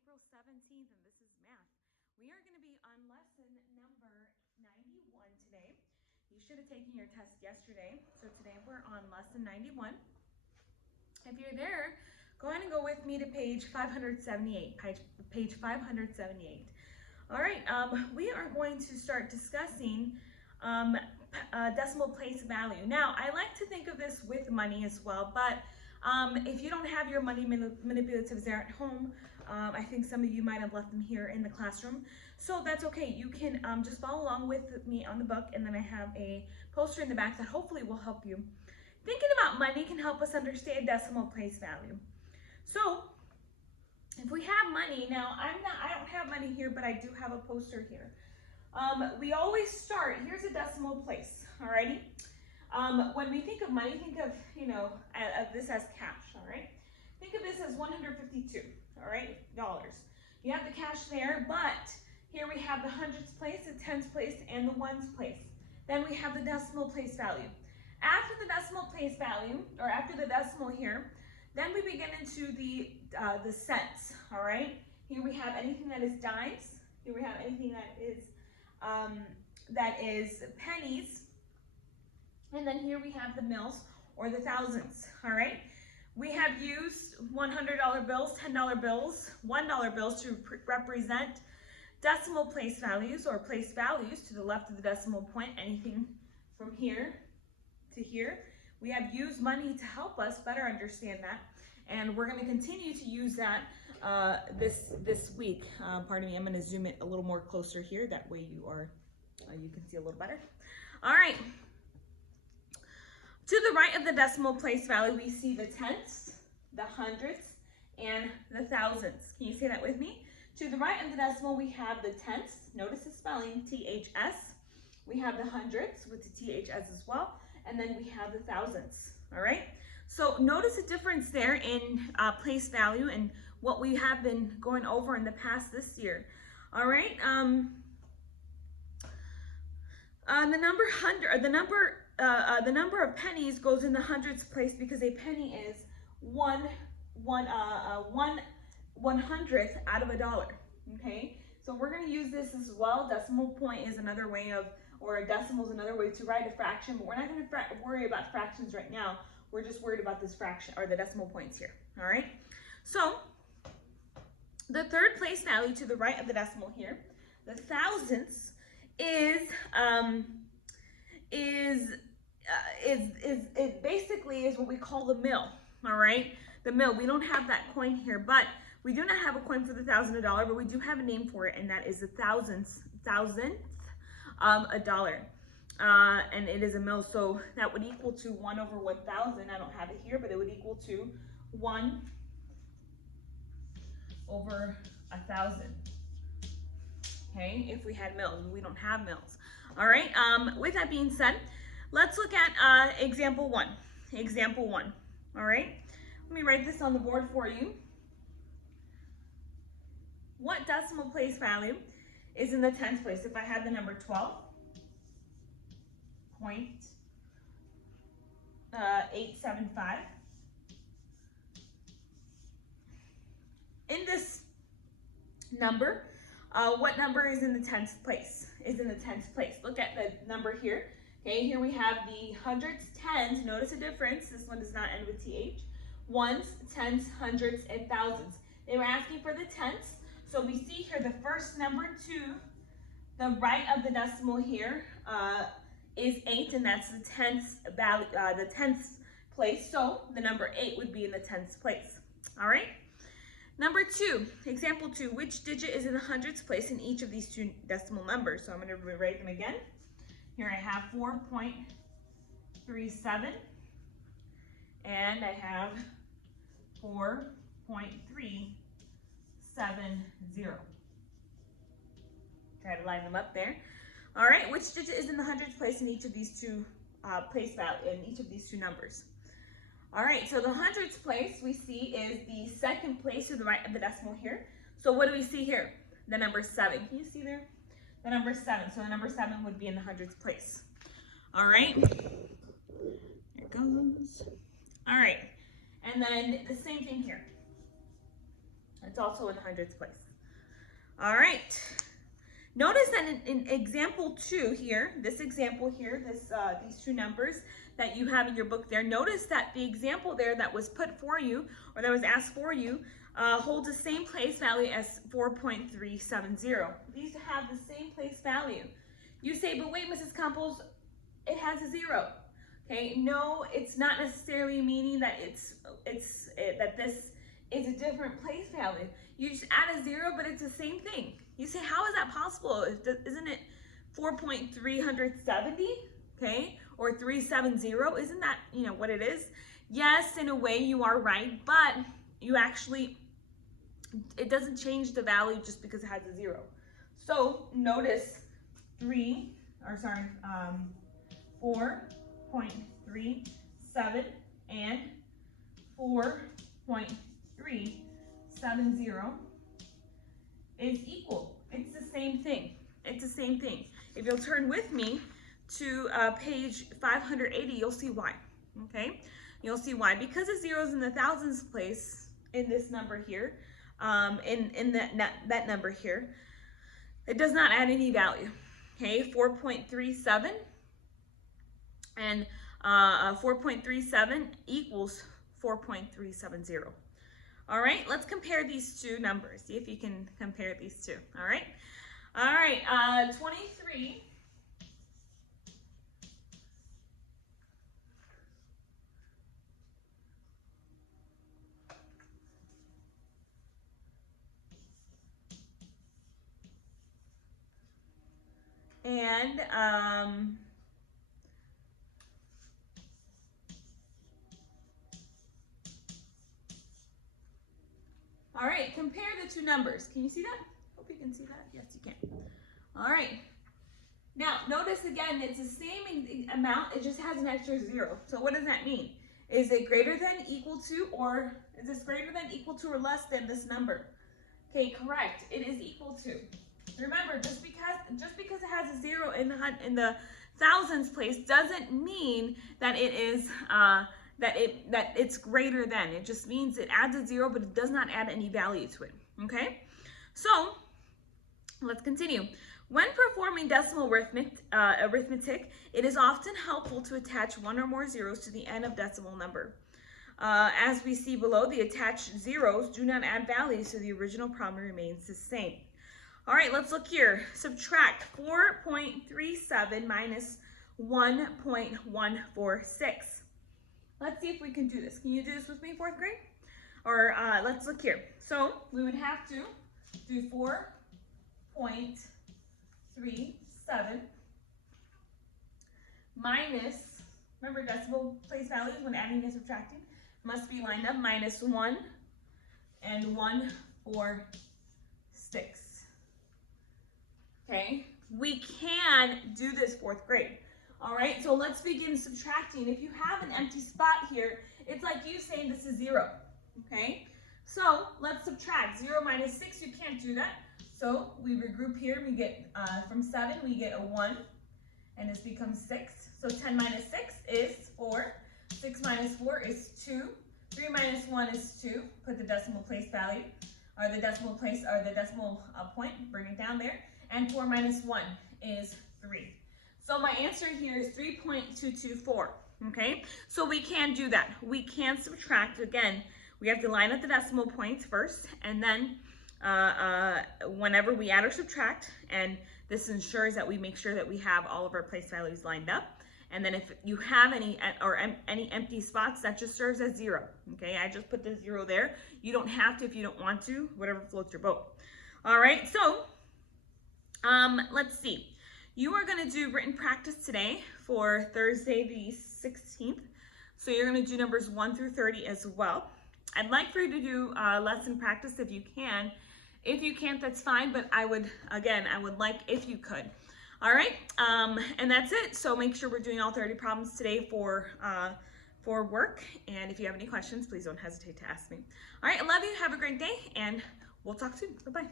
April 17th, and this is math. We are going to be on lesson number 91 today. You should have taken your test yesterday, so today we're on lesson 91. If you're there, go ahead and go with me to page 578, page 578. All right, we are going to start discussing decimal place value. Now, I like to think of this with money as well, but if you don't have your money manipulatives there at home, I think some of you might have left them here in the classroom. So that's okay. You can just follow along with me on the book, and then I have a poster in the back that hopefully will help you. Thinking about money can help us understand decimal place value. So if we have money, now I don't have money here, but I do have a poster here. We always start, here's a decimal place, alrighty? When we think of money, think of, of this as cash, all right? Think of this as 152, all right, dollars. You have the cash there, but here we have the hundreds place, the tens place, and the ones place. Then we have the decimal place value. After the decimal place value, or after the decimal here, then we begin into the cents, all right? Here we have anything that is dimes. Here we have anything that is pennies. And then here we have the mils, or the thousands, all right? We have used $100 bills, $10 bills, $1 bills to represent decimal place values, or place values to the left of the decimal point, anything from here to here. We have used money to help us better understand that, and we're going to continue to use that this week. Pardon me, I'm going to zoom it a little more closer here. That way you can see a little better. All right. To the right of the decimal place value, we see the tenths, the hundredths, and the thousands. Can you say that with me? To the right of the decimal, we have the tenths. Notice the spelling, THS. We have the hundredths with the THS as well. And then we have the thousands, all right? So notice a difference there in place value and what we have been going over in the past this year, all right? The number of pennies goes in the hundreds place because a penny is one hundredth out of a dollar, okay? So we're going to use this as well. Decimal point is another way of, or a decimal is another way to write a fraction, but we're not going to worry about fractions right now. We're just worried about this fraction, or the decimal points here, all right? So the third place value to the right of the decimal here, the thousandths, it basically is what we call the mil, all right? The mil, we don't have that coin here, but we do not have a coin for the $1,000, but we do have a name for it, and that is the thousandth of a dollar. And it is a mil, so that would equal to 1 over 1,000. I don't have it here, but it would equal to 1 over 1,000. Okay, if we had mils, we don't have mils. All right, with that being said, let's look at example one. Example one, all right? Let me write this on the board for you. What decimal place value is in the tens place? If I had the number 12.875. In this number, what number is in the tens place? Is in the tens place. Look at the number here. Okay, here we have the hundreds, tens. Notice a difference. This one does not end with TH. Ones, tens, hundreds, and thousands. They were asking for the tenths. So we see here the first number to the right of the decimal here is 8, and that's the tenths value, the tenths place. So the number 8 would be in the tenths place. All right. Number 2, example 2. Which digit is in the hundreds place in each of these two decimal numbers? So I'm going to rewrite them again. Here I have 4.37, and I have 4.370. Try to line them up there. All right, which digit is in the hundreds place in each of these two numbers? All right, so the hundreds place we see is the second place to the right of the decimal here. So what do we see here? The number 7. Can you see there? The number 7. So the number 7 would be in the hundreds place. All right. There it goes. All right. And then the same thing here. It's also in the hundreds place. All right. Notice that in example 2 here, this example here, these two numbers that you have in your book there, notice that the example there that was put for you, or that was asked for you, holds the same place value as 4.370. These have the same place value. You say, but wait, Mrs. Campos, it has a 0. Okay, no, it's not necessarily meaning that that this is a different place value. You just add a 0, but it's the same thing. You say, how is that possible? Isn't it 4.370? Okay, or 370? Isn't that, what it is? Yes, in a way you are right, but you actually, it doesn't change the value just because it has a 0. So notice 4.37 and 4.370 is equal. It's the same thing. It's the same thing. If you'll turn with me to page 580, you'll see why. Okay, you'll see why. Because the 0 is in the thousands place in this number here, in that number here, it does not add any value. Okay, 4.37 and 4.37 equals 4.370. All right, let's compare these two numbers. See if you can compare these two. All right, 23. And all right, compare the two numbers. Can you see that? Hope you can see that. Yes, you can. All right. Now, notice again, it's the same amount. It just has an extra 0. So what does that mean? Is it greater than, equal to, or is this greater than, equal to, or less than this number? Okay, correct. It is equal to. Remember, just because it has a 0 in the thousands place doesn't mean that it is that it's greater than. It just means it adds a 0, but it does not add any value to it. Okay, so let's continue. When performing decimal arithmetic, it is often helpful to attach one or more zeros to the end of decimal number. As we see below, the attached zeros do not add value, so the original problem remains the same. All right, let's look here. Subtract 4.37 minus 1.146. Let's see if we can do this. Can you do this with me, 4th grade? Or let's look here. So we would have to do 4.37 minus, remember decimal place values when adding and subtracting must be lined up, minus 1 and 146. Okay, we can do this, 4th grade. All right, so let's begin subtracting. If you have an empty spot here, it's like you saying this is 0. Okay, so let's subtract. 0 minus 6, you can't do that. So we regroup here. We get from 7, we get a 1, and this becomes 6. So 10 minus 6 is 4. 6 minus 4 is 2. 3 minus 1 is 2. Put the decimal place value, or the decimal place, or the decimal point, bring it down there. And 4 minus 1 is 3. So my answer here is 3.224, okay? So we can do that. We can subtract. Again, we have to line up the decimal points first, and then whenever we add or subtract, and this ensures that we make sure that we have all of our place values lined up. And then if you have any empty spots, that just serves as 0, okay? I just put the 0 there. You don't have to if you don't want to, whatever floats your boat. All right, so let's see. You are going to do written practice today for Thursday the 16th. So you're going to do numbers 1 through 30 as well. I'd like for you to do lesson practice if you can. If you can't, that's fine, but I would like if you could. All right, and that's it. So make sure we're doing all 30 problems today for work. And if you have any questions, please don't hesitate to ask me. All right, I love you. Have a great day, and we'll talk soon. Bye-bye.